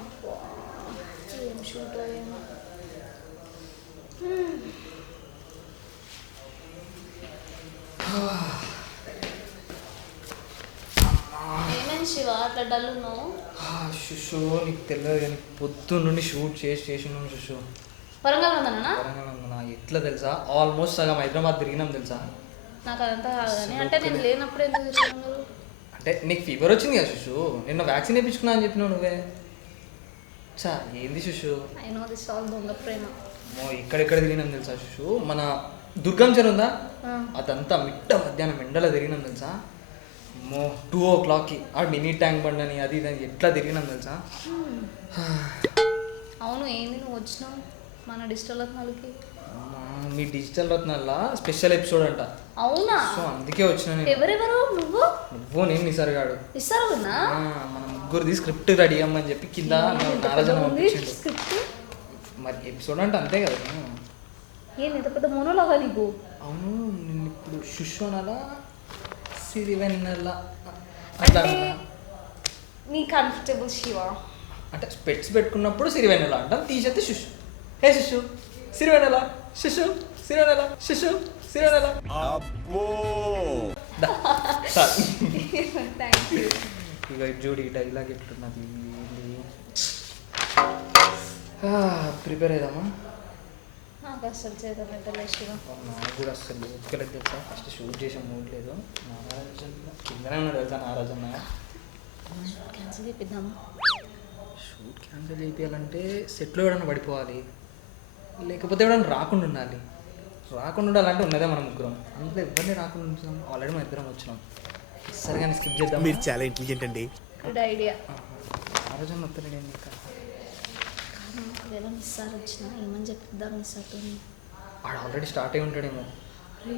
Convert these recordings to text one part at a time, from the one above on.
అబ్బా, ఏం షూట్ ఏమో. ఏమేమి శివ అట్లా డల్ ఉన్నావు? శుషు నీకు తెలియదు కానీ పొద్దున్న నుండి షూట్ చేసినాం శుషు. వరంగల్ ఉందన్నా? వరంగల్ ఉందన్నా. ఎట్లా తెలుసా, ఆల్మోస్ట్ సగం హైదరాబాద్ తిరిగినాం తెలుసా. నాకు అదంతా కాదు కానీ, అంటే నేను లేనప్పుడు ఎందుకు తిరిగినావు? అంటే నీకు ఫీవర్ వచ్చింది కదా శుషు, నిన్న వ్యాక్సిన్ వేయించుకున్నా అని చెప్పినావు నువ్వే. చా ఏంది శుషు, ఐ నో దిస్ ఆల్ దొంగ ప్రేమ. ఇక్కడెక్కడ తిరిగినాం తెలుసా శుషు. మన దుర్గం చెరువు ఉందా, అదంతా మధ్యాహ్నం ఎండలో తిరిగినాం తెలుసా. 2 o'clockకి ఆ మినీ ట్యాంక్ బండ్ అని అది ఇది ఎట్లా తిరిగినాం తెలుసా. అవును, ఏంది నువ్వు వచ్చినావు మన డిజిటల్ రత్నాలకి? మీ డిజిటల్ రత్నాల స్పెషల్ ఎపిసోడ్ అంట. అవునా? సో అందుకే వచ్చిన నేను. ఎవరెవరు? నువ్వు నేను నిసర్గాడు. నిసర్గునా? మన ముగ్గురిది స్క్రిప్ట్ రెడీ అమ్మని చెప్పి కింద నారాజన పంపించిండు. మరి ఎపిసోడ్ అంటే అంతే కదా. ఏంది ఇంత పెద్ద మోనోలాగా నీకు? అవును, నేను ఇప్పుడు శుషు అనాలా సిరివెన్నెల అట్లా నీ కంఫర్టబుల్ శివ అంటే స్పెట్స్ పెట్టుకున్నప్పుడు సిరివెన్నెల అంటాం, తీసేస్తే శుషు. హే శుషు సిరివెన్నెల, శుషు సిరివెన్నెల, శుషు సిరివెన్నెల. ఇక జోడి డైలాగ్ ఎట్లున్నది, ప్రిపేర్ అవుదామా? నాకు అసలు చేద్దాం శివ. నాకు కూడా అసలు ఒక్కలేదు తెలుసా. ఫస్ట్ షూట్ చేసే మూడ్ లేదు. నారాజన్న కిందనే ఉన్నాడు తెలుసా. నారాజన్న క్యాన్సిల్ చేపిద్దామా? షూట్ క్యాన్సిల్ చేయాలంటే సెట్లో ఎవడన్నా పడిపోవాలి, లేకపోతే ఎవడన్నా రాకుండా ఉండాలి. రాకుండా ఉండాలంటే ఉన్నదే మనం ముగ్గురం, అందులో ఎవరిని రాకుండా ఉంటున్నాం. ఆల్రెడీ మనం ఇద్దరం వచ్చినాం. సరే కానీ స్కిప్ చేద్దాం. మీరు చాలా ఇంటెలిజెంట్ అండి. Good idea. నారాజన్న వస్తలేడు ఇంకా. ఒకవేళ మిస్సార్ వచ్చినా ఏమని చెప్పిద్దాం మిస్సార్తో? వాడు ఆల్రెడీ స్టార్ట్ అయి ఉంటాడేమో.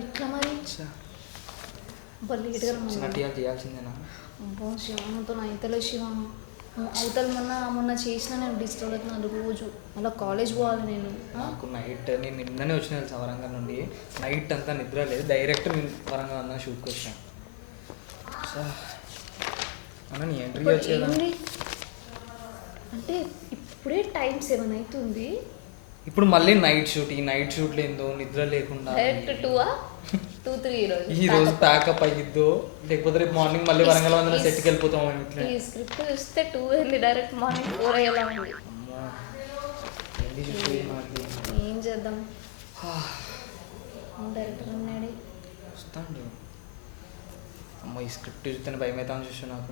ఇట్లా మరి లేట్గా చిన్నట్టు చేయాల్సిందేనా? శివతో అయితలే శివ. అవతల మొన్న చేసిన నేను డిజిటల్ అవుతున్నాను రోజు. మళ్ళీ కాలేజ్ పోవాలి నేను. నాకు నైట్ నేను నిన్ననే వచ్చిన తెలుసా వరంగల్ నుండి. నైట్ అంతా నిద్ర లేదు, డైరెక్ట్ నేను వరంగల్ అంతా షూట్కి వచ్చాను. అన్న నీ ఎంట్రీ వచ్చేది అంటే ఇప్పుడే టైం 7 అవుతుంది. ఇప్పుడు మళ్ళీ నైట్ షూట్. ఈ నైట్ షూట్ లేదో నిద్ర లేకుండా డైరెక్ట్ 2-3 ఈ రోజు ప్యాకప్ అయ్యిద్దో, లేకపోతే రేపు మార్నింగ్ మళ్ళీ వరంగల్ వందల సెట్కి వెళ్ళిపోతాం. ఈ స్క్రిప్ట్ చూస్తే 2 అయింది, డైరెక్ట్ మార్నింగ్ 4 అయ్యేలా ఉంది. ఏం చేద్దాం? డైరెక్టర్ ఉన్నాడు వస్తాడు. అమ్మ ఈ స్క్రిప్ట్ చూస్తేనే భయం అవుతాను చూసి నాకు.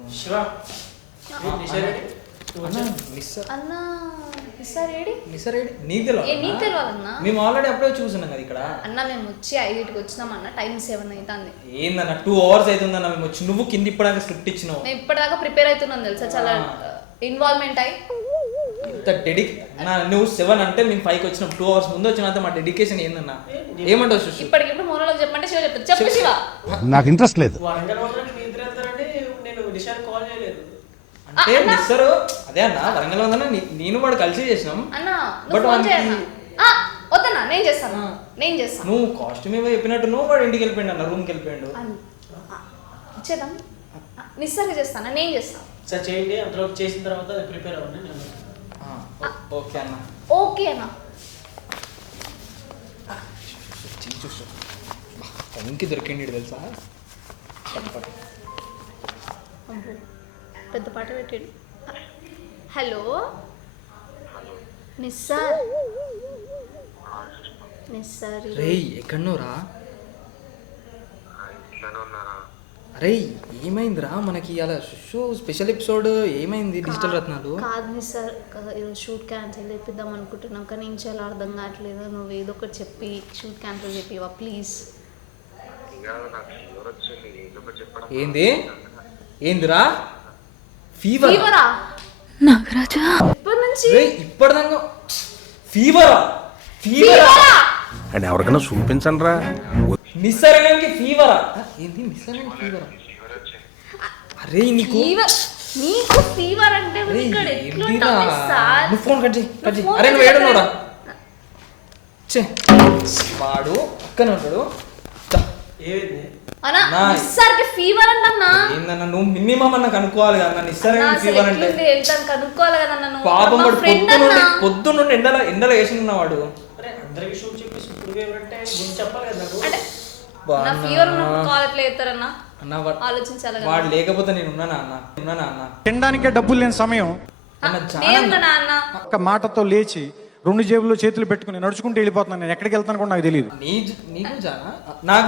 మేము ఆల్రెడీ అప్పుడే చూస్తున్నాం కదా ఇక్కడ. అన్న మేము వచ్చి 5కి వచ్చినాం అన్న, టైం 7 అవుతుంది. ఏందన్న 2 hours అవుతుందన్న మేము వచ్చి. నువ్వు కింద ఇప్పటిదాకా స్క్రిప్ట్ ఇచ్చినావు. నేను ఇప్పటిదాకా ప్రిపేర్ అవుతున్నాను తెలుసా, చాలా ఇన్వాల్వ్మెంట్ అయ్యి. ఇంత నువ్వు 7 అంటే మేము 5కి వచ్చినాం. 2 hours ముందు వచ్చినంత మా డెడికేషన్ ఏందన్నా? ఏమంటావు శుషి? ఇప్పటికిప్పుడు మోనోలోకి చెప్పంటే శివ చెప్తారు. చెప్పు శివ. నాకు ఇంట్రెస్ట్ లేదు. అంటే మిస్సరు అదే అన్న వరంగల్ ఉందన్న నేను వాడు కలిసి చేసినాం. బట్ వద్దన్నా నేను చేస్తాను. నువ్వు కాస్ట్యూమ్ ఏమో చెప్పినట్టు నువ్వు వాడు ఇంటికి వెళ్ళిపోయాడు అన్న, రూమ్కి వెళ్ళిపోయాడు. ఇచ్చేద్దాం, నిస్సరిగా చేస్తాను, నేను చేస్తాను. సార్ చేయండి, అందులో చేసిన తర్వాత ప్రిపేర్ అవ్వండి. ఓకే అన్న. ఓకే అన్న. చూసు టైంకి దొరికిండి తెలుసా. పెద్ద పాట పెట్టాడు. Hello NISAR. రేయ్ ఎక్కడనోరా? అరే ఏమైందిరా మనకి అలా షో స్పెషల్ ఎపిసోడ్ ఏమైంది? డిజిటల్ రత్నాలు కాదు నిస్సార్, ఈరోజు షూట్ క్యాన్సిల్ చేపిద్దాం అనుకుంటున్నాం, కానీ ఏం చేయాలో అర్థం కావట్లేదు. నువ్వు ఏదో ఒకటి చెప్పి షూట్ క్యాన్సిల్ చెప్పివా ప్లీజ్. ఏందిరా ఫీవరా? నాగరాజా ఎప్పటినుంచి? ఇప్పటిదాకా ఫీవరా? అండ్ ఎవరికైనా చూపించండి రా. నిస్సరగానికి ఫీవరా? ఏంది నిస్సరగానికి ఫీవరా? అరే నీకు ఫీవర్ అంటే నువ్వు ఫోన్ కట్ చేయి. అరే నువ్వు ఏడున్నావురా? వాడు పక్కన ఉంటాడు. అన్నా నా- నిస్సార్కి ఫీవర్ అంటన్నా ఏందన్నా నువ్వు మినిమం అన్న కనుక్కోవాలి కదా నిస్సరైన ఫీవర్ అంటే వెళ్తాను కనుక్కోవాలి కదా నన్ను పాపం వాడు ఫ్రెండ్ పొద్దున్నుండి ఎండలో వేసినవాడు. అరే అందరికి షూట్ చెప్పేసి ఇప్పుడు ఫీవర్ అంటే ముందు చెప్పాలి కదా నాకు. అంటే నా ఫీవర్ ఉన్నప్పుడు కాల్ ఎట్లా చేస్తారన్నా అన్న ఆలోచించాలి కదా. వాడు లేకపోతే నేను ఉన్నానా అన్న తినడానికే డబ్బులు లేని సమయం అన్న నేనున్నా అన్న ఒక్క మాటతో లేచి 2 జేబుల్లో చేతులు పెట్టుకుని నడుచుకుంటూ వెళ్ళిపోతున్నాను. నేను ఎక్కడికి వెళ్తాను కూడా నాకు తెలియదు. నీకు జానా నాకు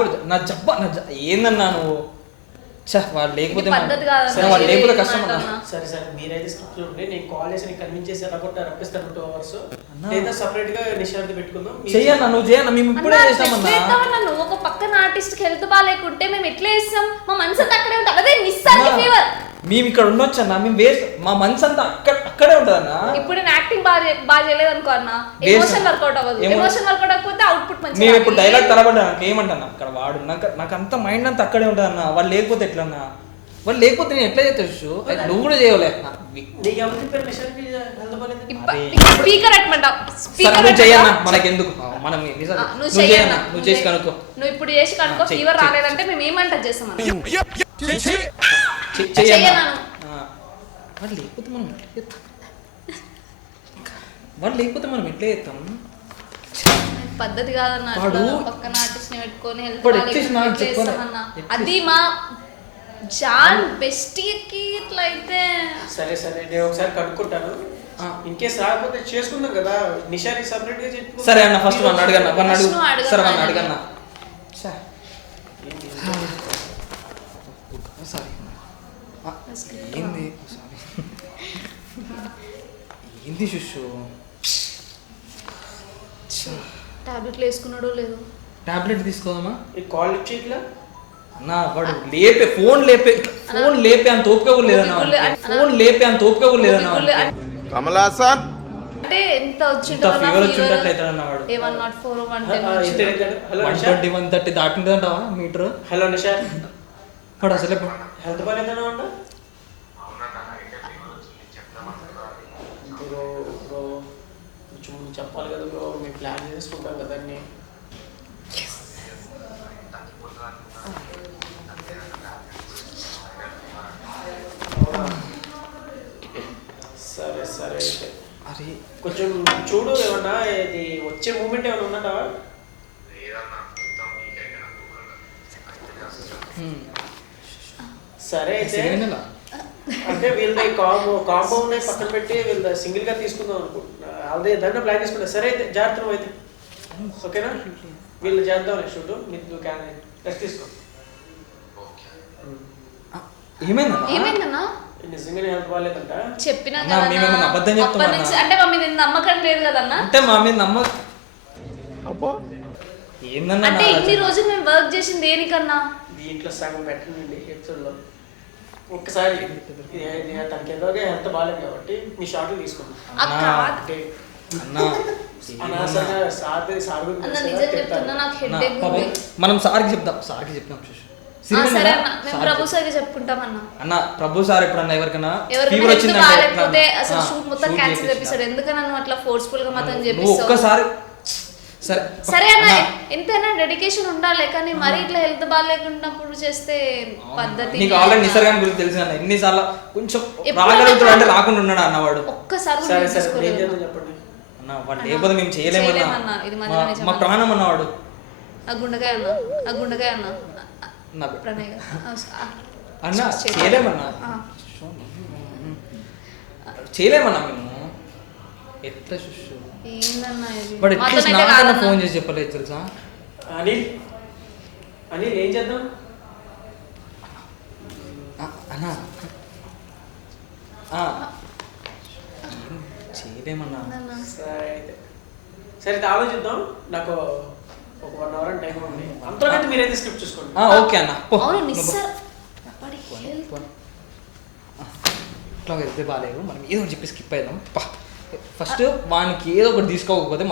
కూడా ఏందన్నా నువ్వు వాడు లేకపోతే ఇది పద్ధతి కాదన్నా. సరే, వాడు లేకపోతే ఇది కష్టం అన్న. మాటన్నా. సరే సరే మీరైతే స్క్రిప్ట్ చూడండి, నేను కాల్ చేసి నీకు కన్విన్స్ చేసి రప్పిస్తాను 2 hours. లేదా సపరేట్ గా నిశాంతి పెట్టుకుందాం. చెయ్యన్నా నువ్వు చేయన్నా మేము ఇప్పుడే అన్నా, చేసామన్నా. ఎట్లా చేస్తావన్నా? నువ్వు ఒక పక్కన ఆర్టిస్ట్ కి హెల్త్ బాగాలేకుంటే మేము ఎట్లా చేస్తాం? మా మనసు అంతా అక్కడే ఉంటుంది. అదే నిస్సార్కి అన్నా, ఫీవర్. మేము ఇక్కడ ఉండొచ్చు అన్న మేము వేస్ట్ మా మనసు అంతా అక్కడే ఉంటుంది అన్న. ఇప్పుడు నేను యాక్టింగ్ బాగా చేయలేదు అనుకో అన్న, Waste. ఎమోషన్ వర్కౌట్ అవ్వదు. ఎమోషన్ వర్కౌట్ అవ్వకపోతే అవుట్పుట్ మంచిగా మేము ఇప్పుడు రాదు. డైలాగ్ తలబడ్డా నాకు ఏమంటాను అక్కడ వాడు నాకు అంత మైండ్ అంతా అక్కడే ఉంటుంది అన్న. వాళ్ళు లేకపోతే ఎట్లా అన్న? వాళ్ళు లేకపోతే నేను ఎట్లా చేస్తా? నువ్వు కూడా చేయలే. నీకు ఎవరు చెప్పారు నిశాంతి హెల్త్ బాగాలేదు? స్పీకర్ అట్టమంట. నువ్వు చెయ్యన్నా మనకెందుకు మనం నువ్వు చెయ్యన్నా. నువ్వు చేసి కనుక్కో. నువ్వు ఇప్పుడు చేసి కనుక్కో. చెయ్యి, ఫీవర్ చెయ్యి. రాలేదంటే మేము ఏమంటా చేస్తాం అన్న. చెయ్యన్నా. చెయ్యన్నా. వాళ్ళు లేకపోతే మనం ఎట్లా చేస్తాం? వాళ్ళు లేకపోతే మనం ఎట్లా చేస్తాం? పద్ధతి కాదన్న. వాడు- అట్లా పక్కన ఆర్టిస్ట్ ని పెట్టుకొని హెల్త్ వాడు ఎట్లీస్ట్ నాకు చెప్పాలి. చేస్తామన్నా. అది మా జాన్ బెస్టీకి ఇట్లా అయితే సరే సరే నేను ఒకసారి కనుక్కుంటాను. ఇన్ కేస్ రాకపోతే చేసుకుందాం కదా. నిషాకి సపరేట్ గా చెప్పు. సరే అన్న ఫస్ట్ వన్ అడగన్నా వన్ అడుగు. First నువ్వు అడగన్నా. సరే వన్ అడగన్నా. సారీ ఏంది సారీ ఏంది శిష్యు టాబ్లెట్లు వేసుకున్నాడో లేదు. టాబ్లెట్ తీసుకోదామా? ఈ కాల్ లిఫ్ట్ చేయట్లా? అన్నా వాడు ఫోన్ లేపే అంత ఓపిక కూడా లేదన్నా. ఫోన్ లేపే అంత ఓపిక కూడా లేదన్నా. కమలాసన్ అంటే ఎంత ఇంత వచ్చిందో ఫీవర్ వచ్చినట్లయితే అన్న వాడు 104 హలో 120 130 దాటిందంటావా మీటర్? హలో నిషా, వాడు అసలే హెల్త్ బాగాలేదన్నా ఉండ? బ్రో కొంచెం చెప్పాలి కదా బ్రో, మేము ప్లాన్ చేసుకుంటాం కదా అన్ని. సరే సరే అయితే అరే కొంచెం చూడు, ఏమన్నా ఇది వచ్చే మూమెంట్ ఏమైనా ఉన్నట్టవా? సరే అయితే అంటే వీళ్ళది కాంబో ఉన్నాయి పక్కన పెట్టి వీళ్ళ సింగిల్ గా తీసుకుందాం అనుకుంటున్నా. ఆల్రెడీ దాన్ని ప్లాన్ చేసుకుంటా. సరే అయితే జాగ్రత్త అయితే ఓకేనా? వీళ్ళు చేద్దాం షూట్. మీరు రెస్ట్ తీసుకో. ఏమైందన్నా? నిజంగానే హెల్త్ బాగాలేదంట. చెప్పినా అన్నా, మేమేమన్నా అబద్ధం చెప్తున్నామా? అప్పటి నుంచి అంటే మా మీద నమ్మకం లేదు కదన్నా. అంటే మా మీద ఏందన్నా అంటే ఇన్ని రోజులు మేము వర్క్ చేసింది దేనికన్నా? దీంట్లో సగం పెట్టండి ఎపిసోడ్ లో. ఒక్కసారి తనకి ఎదురుగా హెల్త్ బాగాలేదు కాబట్టి మీ షార్ట్లు తీసుకుంటాం. అన్న నిజం చెప్తున్నా, నాకు హెడేక్ ఉంది. మనం సార్కి చెప్దాం చూసి సరే అన్న, మేము ప్రభు సార్కి చెప్పుకుంటాం అన్న. అన్న ప్రభు సార్ ఎప్పుడన్నా ఎవరికైనా ఎవరికైనా హెల్త్ బాగాలేకపోతే అసలు షూట్ మొత్తం క్యాన్సిల్ చేపిస్తాడు. ఎందుకని నన్ను అట్లా ఫోర్స్ఫుల్ గా మాత్రం చేపిస్తావు? ఒక్కసారి సరే అన్న, ఎంతైనా డెడికేషన్ ఉండాలి. కానీ మరీ ఇట్లా హెల్త్ బాగాలేకున్నప్పుడు చేస్తే పద్ధతి. నీకు ఆల్రెడీ నిసర్గాన్ని గురించి తెలుసు అన్న. ఎన్నిసార్లు కొంచెం రాగలుగుతాడు అంటే రాకుండా ఉన్నాడు అన్న వాడు. ఒక్కసారి చెప్పండి అన్న వాడు లేకపోతే మేము చేయలేమన్నా. ఇది మా ప్రాణం అన్నవాడు. ఆ గుండెకాయ అన్న నా ప్రణయ్ అన్న చేయలేమన్నా మేము ఎట్లా చూసు ఏందన్నా ఇది? బట్ అట్లీస్ట్ నాకన్నా ఫోన్ చేసి చెప్పలేదు తెలుసా? అనిల్ ఏం చేద్దాం అన్నా? చేయలేమన్నా. సరే ఆలోచిద్దాం. నాకు ఒక 1 hour టైం ఉంది. అంతలోనైతే మీరైతే స్క్రిప్ట్ చూసుకోండి. ఓకే అన్న. ఇట్లా వెళ్తే బాగాలేదు, మనం ఏదో ఒకటి చెప్పి స్కిప్ అయిదాం. ఫస్ట్ వానికి ఏదో ఒకటి తీసుకోకపోతే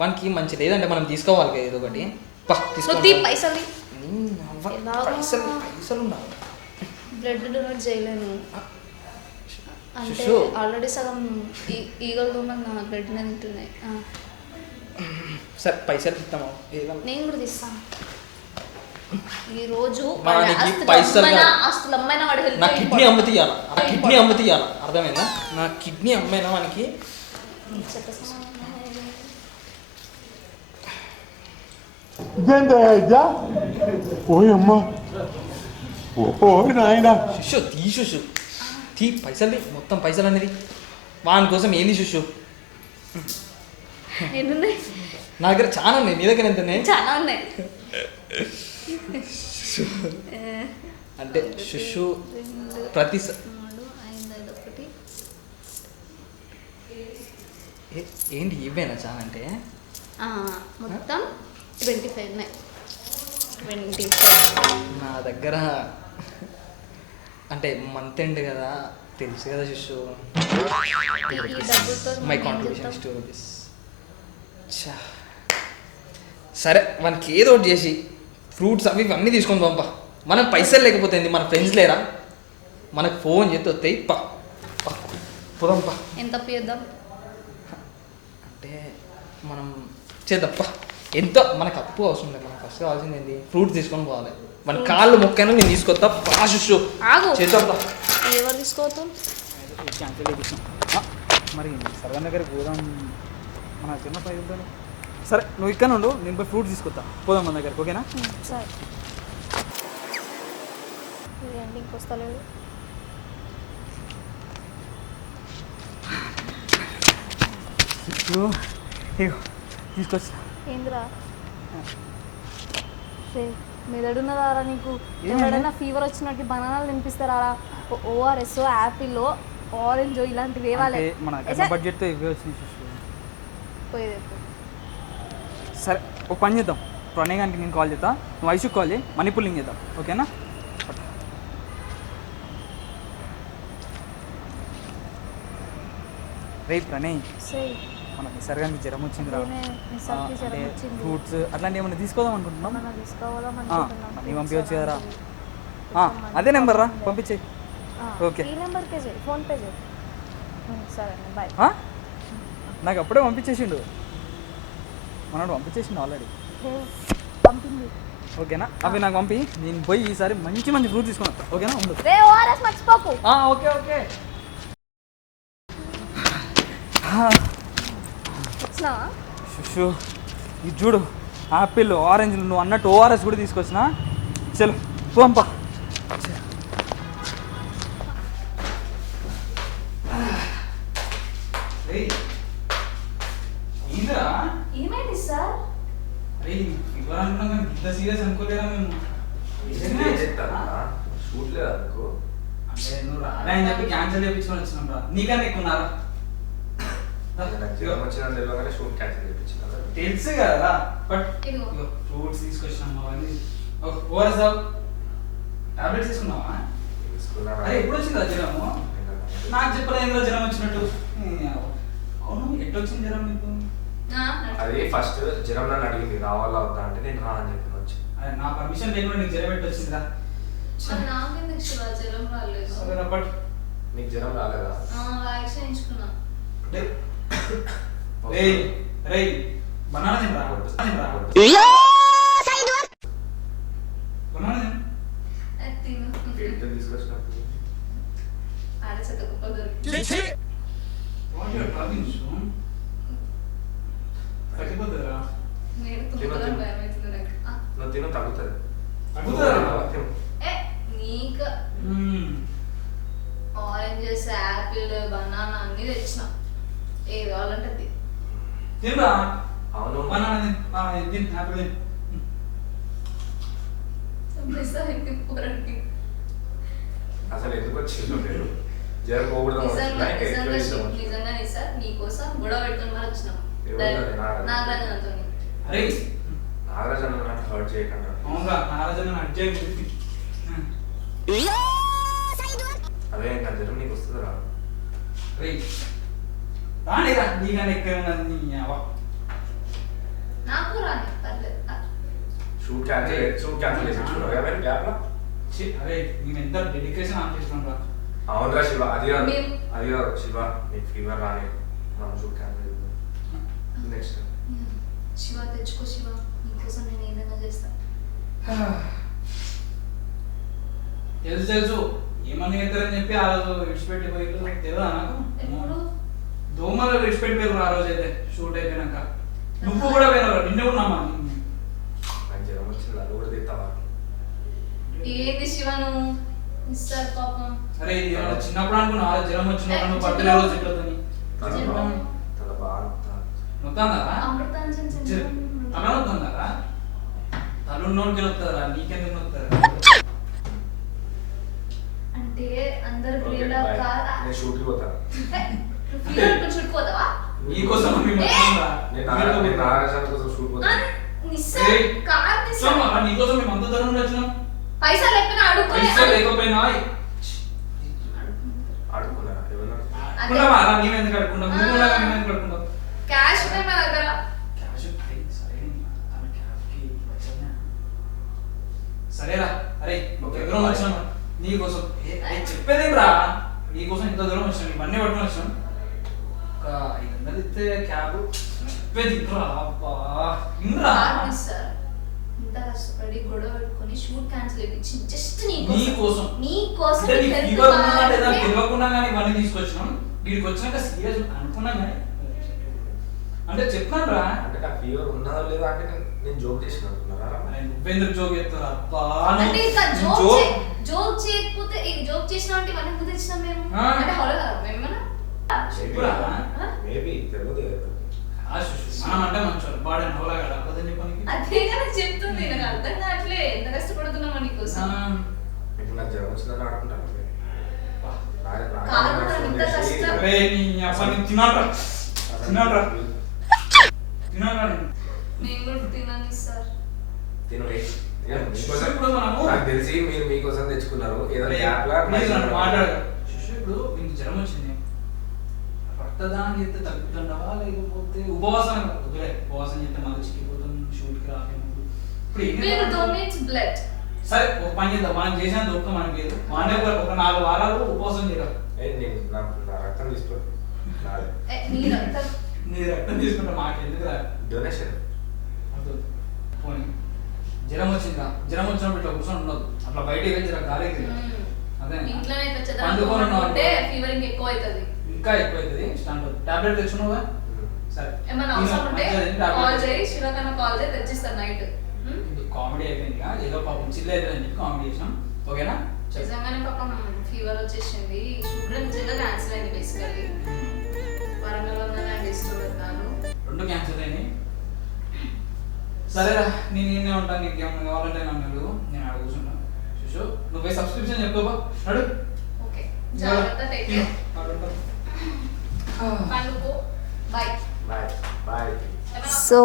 వానికి మంచి లేదంటే మనం తీసుకోవాలి కదా ఏదో ఒకటి. పైసలు ఉండాలి. బ్లడ్ డొనేట్ చేయలేను అంటే ఆల్రెడీ సగం ఈగలు దోమలు నా బ్లడ్ తింటున్నాయి. సరే పైసలు ఇస్తాము, నేను కూడా తీస్తాను. ఈ రోజు వానికి పైసలు కాదు. ఆస్తులు అమ్మైనా వాడు help నా చేయి. కిడ్నీ అమ్ము తీయాల నా కిడ్నీ అమ్ము తీయాల అర్థమైందా నా కిడ్నీ అమ్మైనా వానికి ఈ చెత్త సామాను ఇదేంటయ్యా ఓయమ్మ ఓ నాయనా శుషు తీ శుషు తీ పైసలు తీ, మొత్తం పైసలు అనేది వాని కోసం ఏంది శుషు ఎన్నున్నాయి? నా దగ్గర చాలా ఉన్నాయి నీ దగ్గర ఎంత ఉన్నాయి చాలా ఉన్నాయి. అంటే శుషు 2 ప్రతి 3 5 5 1 ఏంటి ఇవేనా చాలా అంటే మొత్తం 25 ఉన్నాయి. 25 నా దగ్గర అంటే మంత్ ఎండ్ కదా తెలుసు కదా శిష్యు ఈ డబ్బులతో మై మనం ఏం కాంట్రిబ్యూషన్ చేద్దాం? 2 రూపీస్ సరే మనకి ఏదో ఒకటి చేసి ఫ్రూట్స్ అవి ఇవన్నీ తీసుకొని పంప మనకు పైసలు లేకపోతే ఏంది, మన ఫ్రెండ్స్ లేరా మనకు ఫోన్ చేస్తే వస్తాయి పోదాంపా ఎంత పిద్దాం? అంటే మనం చేద్దాంపా ఎంతో మనకు అప్పు అవసరం లేదు మనకు ఫస్ట్ కావాల్సింది ఏంది ఫ్రూట్స్ తీసుకొని పోవాలి మన కాళ్ళు మొక్కైనా నేను తీసుకొస్తా శిష్యు ఆగు. చేద్దాంపా ఎవరు తీసుకోవద్దు? మరి సర్వన్ దగ్గరికి పోదాం మన చిన్న పైసలు. సరే నువ్వు ఇక్కడ ఉండు, నేను పోయి ఫ్రూట్స్ తీసుకొస్తా, పోదాం మన దగ్గరికి, ఓకేనా? సరే ఏంటి ఇంకొస్తలేడు? తీసుకొచ్చా. ఏందిరా మెదడున్నదారా నీకు? ఎవరైనా ఫీవర్ వచ్చినట్టు బనానాలు తినిపిస్తారా? ఓఆర్ఎస్ యాపిల్ ఆరెంజ్ ఇలాంటివి ఇవ్వాలి. మన బడ్జెట్తో ఇవే వచ్చినాయి. పోయేది సరే ఒక పని చేద్దాం, ప్రణయ్ గారికి నేను కాల్ చేద్దాం, నువ్వు ఐషుకి కాల్ చేయి, మనీ పుల్లింగ్ చేద్దాం, ఓకేనా? రే ప్రణయ్, మనకి నిసర్గానికి జ్వరం వచ్చిందిరా, అంటే ఫ్రూట్స్ అట్లాంటివి ఏమైనా తీసుకోదాం అనుకుంటున్నాం. మనీ పంపించవచ్చు కదరా? అదే నెంబర్ రా, పంపించేయి. ఓకే ఫోన్పే చేయి. సరే బాయ్. నాకు అప్పుడే పంపించేసిండు, మనోడు పంపించేసిండు ఆల్రెడీ. పంపింది. ఓకేనా? అవి నాకు పంపి, నేను పోయి ఈసారి మంచి మంచి ఫ్రూట్ తీసుకుని వస్తా, ఓకేనా? ఉండు. ఓఆర్ఎస్ మర్చిపోకు. Okay okay. వచ్చినావా? షుషు ఇది చూడు, యాపిల్ ఆరెంజ్లు నువ్వు అన్నట్టు ఓఆర్ఎస్ కూడా తీసుకొచ్చినా. చలో పోంపా. ఏమైంది సార్? ఇంత సీరియస్ అనుకోలేదా మేము? షూట్ లేదా అనుకో అంటే నువ్వు రాలే అని చెప్పి క్యాన్సిల్ చేయించుకొని వచ్చినాం రా, నీకన్నా ఎక్కున్నారా? నాకు జ్వరం వచ్చిన తెలియగానే షూట్ క్యాన్సిల్ చేయించిన తెలుసు కదా, బట్ ఇదిగో. ఫ్రూట్స్ తీసుకొచ్చినాం అవన్నీ. ఓఆర్ఎస్ టాబ్లెట్స్ తీసుకున్నావా? అరే ఎప్పుడు వచ్చిందా జ్వరము? నాకు చెప్పలేదు ఎందులో జ్వరం వచ్చినట్టు. అవును ఎట్టు వచ్చింది జ్వరం మీకు? అది ఫస్ట్ జ్వరం నన్ను అడిగింది రావాలా వద్దా అంటే నేను రా అని చెప్పి వచ్చి అరే నా పర్మిషన్ లేకుండా నీకు జ్వరం పెట్టి వచ్చిందిరా. నాకెందుకు జ్వరం రాలేదు? సరేనా బట్ నీకు జ్వరం రాలేదా? వ్యాక్సిన్ వేయించుకున్నా. రే బనానా తినరా? బనానా తిను. ఏంటో తీసుకొచ్చినప్పుడు ఆడచేత గొప్ప దొరికి What you are talking, Shum? తగ్గిపోతుందిరా. నేను తుమ్ముకోవడం భయం అవుతుంది నాకు. నువ్వు తిను తగ్గుతుంది తగ్గుతుందా? నీకు ఆరెంజెస్ యాపిల్ బనానా అన్ని తెచ్చిన, ఏది కావాలంటే అది. తినరా? అవును బనానా తిను. తిను యాపిల్ తిను. చంపేస్తానికి పోరాడికి. అసలు ఎందుకు వచ్చిందో పేరు జ్వరం పోకూడదు నిజంగానే సార్ నీకోసం గొడవ పెట్టుకుని మరి వచ్చినాం ఎవరితోని? నాగరాజనతో. అరే నాగరాజు అన్న నాకు హర్ట్ చేయకుండా అవునరా, నారాజన్న అడ్జాయి గుర్తి. అదే ఇంకా జ్వరం నీకు వస్తుందిరా రే రానిరా, నీకన్నా ఎక్కువ ఉన్నది నీ అవ్వ. నాకు రాని పర్లేదు. షూట్ క్యాన్సిల్ చేసి చూడవు ఏమైనా గ్యాప్లో ఛీ, అరే నేను ఎంత డెడికేషన్ ఆన్ చేస్తున్నాం రా. అవునరా శివ అది కాదు మేము- అది కాదు శివ నీకు ఫీవర్ రాని మనం షూట్ క్యాన్సిల్ చేద్దాం నెక్స్ట్ శివ తెచ్చుకో శివ, నీకోసం నేను ఏదైనా చేస్తాను. తెలుసు ఏమని చేస్తారని చెప్పి ఆ రోజు విడిచిపెట్టి పోయి తెలియదా నాకు దోమలు విడిచిపెట్టి పోయి ఆ రోజు అయితే షూట్ అయిపోయినాక నువ్వు కూడా పోయినావు నిన్నే ఉన్నామా నాకు జ్వరం వచ్చింది అది కూడా తిట్టావా ఏంది శివను మిస్టర్ పాపం. అరే ఇది ఏమన్నా చిన్నప్పుడు అనుకున్నా జ్వరం వచ్చినప్పుడు నువ్వు పట్టుకునే రోజు ఇట్లని తల బాగా నొత్తాందా అమృతాంజన్ తల నొత్తాందా తలున్నోడికి నొత్తారా నీకెందుకు నొత్తారా అంటే అందరు ఓకే, గ్రీలా బాయ్. కాదా నేను షూట్కి పోతాను ఫీవర్ షూట్ పోతావా నీకోసం మేము వస్తుందా నేను నాగరాజాల కోసం షూట్ పోతాను నిస్సా కార్ నిస్సా నీకోసం మేము అంత దూరం నుండి వచ్చినాం పైసలు లేకపోయినా అడుక్కొని పైసా లేకపోయినా ఆడుకున్నారా ఏమన్నా అనుకున్నావా అలా నీవెందుకు అడుకుంటావు నువ్వు కూడా మేమెందుకు అడుకుంటావు క్యాష్ ఉన్నాయి మా దగ్గర. క్యాష్ సరే తన క్యాబ్కి వచ్చానా సరేరా అరే దూరం వచ్చినాం నీకోసం చెప్పేదేం రా నీకోసం ఇంత దూరం వచ్చినాం ఇవన్నీ పట్టుకుని వచ్చినాం ఒక 500 ఇస్తే క్యాబ్ చెప్పేది ఇంట్రా అబ్బా ఇంట్రా కార్ నిస్సా ఇంత కష్టపడి గొడవ పెట్టుకొని షూట్ క్యాన్సిల్ చేయించి జస్ట్ నీకోసం నీకోసం అంటే నీ ఫీవర్ ఉన్నా లేదా తెలియకుండా కానీ ఇవన్నీ తీసుకొచ్చినాం వీడికి వచ్చినాక సీరియస్ అనుకున్నాం కానీ అంటే చెప్పాను రా అంటే నాకు ఫీవర్ ఉన్నదో లేదో అంటే నేను జోక్ చేసిన అనుకున్నారా నువ్వెందుకు జోక్ చేస్తారా అబ్బా అంటే ఇంకా జోక్ జోక్ చేయకపోతే ఈ జోక్ చేసినా అంటే మనం ఎందుకు తెచ్చినాం మేము ఆ. అంటే హలో కదా మేమేమన్నా చెప్పురా మేబీ తెలియదు మనం అంటే మంచోళ్ళు బాడీ నోలా కదా అబద్ధం చెప్పడానికి అదే కదా చెప్తుంది నాకు అర్థం కావట్లే ఎంత కష్టపడుతున్నామో నీకోసం ఇప్పుడు నాకు జ్వరం వచ్చిందని ఆడుకుంటాను కాదు, నాకు ఇంత కష్టం. అరే నీ అసలు తినాట్రా తినాట్రా తినాట్రా నేను కూడా తిన్నాను సార్. ఇప్పుడు మనము నాకు తెలిసి మీరు మీకోసం తెచ్చుకున్నారు ఏదో గ్యాప్ లా మాట్లాడదు శిశు ఇప్పుడు నీకు జ్వరం వచ్చింది రక్తదానం చేస్తే తగ్గుతుండవా లేకపోతే ఉపవాసం వదిలే ఉపవాసం చేస్తే మళ్ళీ చిక్కిపోతుంది షూట్కి రాలేము ఇప్పుడు ఏం మీరు చేద్దాం? Donates blood. సరే ఒక పని చేద్దాం మనం చేసిన దొక్క మనకి లేదు వాడే ఒక 4 వారాలు ఉపవాసం చేద్దాం నేను నా రక్తం తీసుకోండి నీ రక్తం నీ రక్తం తీసుకుంటే మాకెందుకు రా డొనేషన్ పోనీ జ్వరం వచ్చిందా జ్వరం వచ్చినప్పుడు ఇట్లా కూర్చొని ఉండదు అట్లా బయటికి వెళ్ళి జర గాలి అదే ఇంట్లోనే ఇట్లా పండుకొని ఉన్నావు చదవకుంటే అనుకో. ఫీవర్ ఇంకా ఎక్కువ అవుతుంది. ఇంకా ఎక్కువ అవుతుంది స్టాండ్ టాబ్లెట్ తెచ్చున్నావా సరే ఏమన్నా అవసరం ఉంటే కాల్ చేయి, శివకన్నా కాల్ చేయి, తెచ్చిస్తాను నైట్. కామెడీ అయిపోయింది ఏదో పాపం చిల్ అవుతుందని చెప్పి కామెడీ చేసినాం ఓకేనా నిజంగానే పాపం ఫీవర్ వచ్చేసింది. షుగర్ నిజంగా క్యాన్సిల్ అయింది బేసికలీ. వరంగల్ వందన డిస్టర్బ్ అవుతాను. 2 క్యాన్సిల్ అయినాయి సరేరా నేను నేనే ఉంటాను నీకు ఏమన్నా కావాలంటే నన్ను నేను అక్కడ కూర్చుంటాను శిశు నువ్వు పోయి సబ్స్క్రిప్షన్ చెప్పుకోబా నడు ఓకే జాగ్రత్త, టేక్ కేర్. పండుకో, బాయ్. బాయ్ బాయ్ సో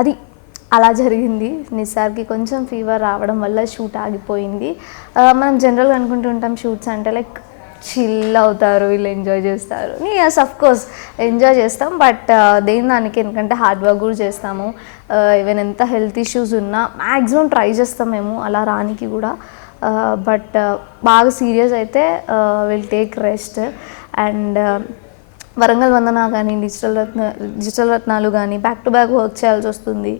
అది అలా జరిగింది. నిసార్కి కొంచెం ఫీవర్ రావడం వల్ల షూట్ ఆగిపోయింది. మనం జనరల్గా అనుకుంటుంటాం షూట్స్ అంటే లైక్ చిల్ అవుతారు వీళ్ళు, ఎంజాయ్ చేస్తారు. ఎస్ అఫ్ కోర్స్ ఎంజాయ్ చేస్తాం, బట్ దేని దానికి ఎందుకంటే హార్డ్ వర్క్ కూడా చేస్తాము. ఈవెన్ ఎంత హెల్త్ ఇష్యూస్ ఉన్నా మ్యాక్సిమం ట్రై చేస్తాం మేము అలా రానికి కూడా. బట్ బాగా సీరియస్ అయితే will take rest. And Warangal Vandana కానీ డిజిటల్ రత్నాలు కానీ బ్యాక్ టు బ్యాక్ వర్క్ చేయాల్సి వస్తుంది.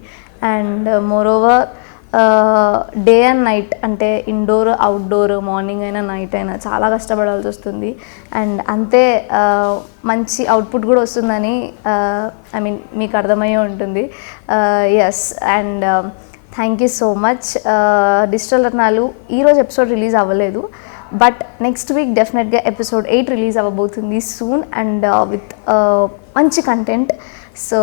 And moreover day and night అంటే ఇండోర్ అవుట్డోర్ మార్నింగ్ అయినా నైట్ అయినా చాలా కష్టపడాల్సి వస్తుంది. అండ్ అంతే మంచి అవుట్పుట్ కూడా వస్తుందని ఐ మీన్ మీకు అర్థమయ్యే ఉంటుంది. Yes and thank you so much. Digital రత్నాలు ఈరోజు ఎపిసోడ్ రిలీజ్ అవ్వలేదు, బట్ నెక్స్ట్ వీక్ డెఫినెట్గా ఎపిసోడ్ 8 రిలీజ్ అవ్వబోతుంది సూన్ అండ్ విత్ మంచి కంటెంట్. సో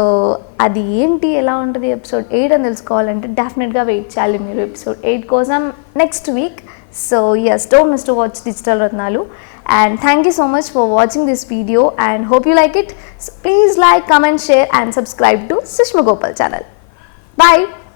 అది ఏంటి ఎలా ఉంటుంది ఎపిసోడ్ 8 అని తెలుసుకోవాలంటే డెఫినెట్గా వెయిట్ చేయాలి మీరు ఎపిసోడ్ 8 కోసం next week. So yes, don't miss to watch digital Ratnalu. And thank you so much for watching this video and hope you like it. So please like, comment, share and subscribe to Sushma Gopal channel. Bye.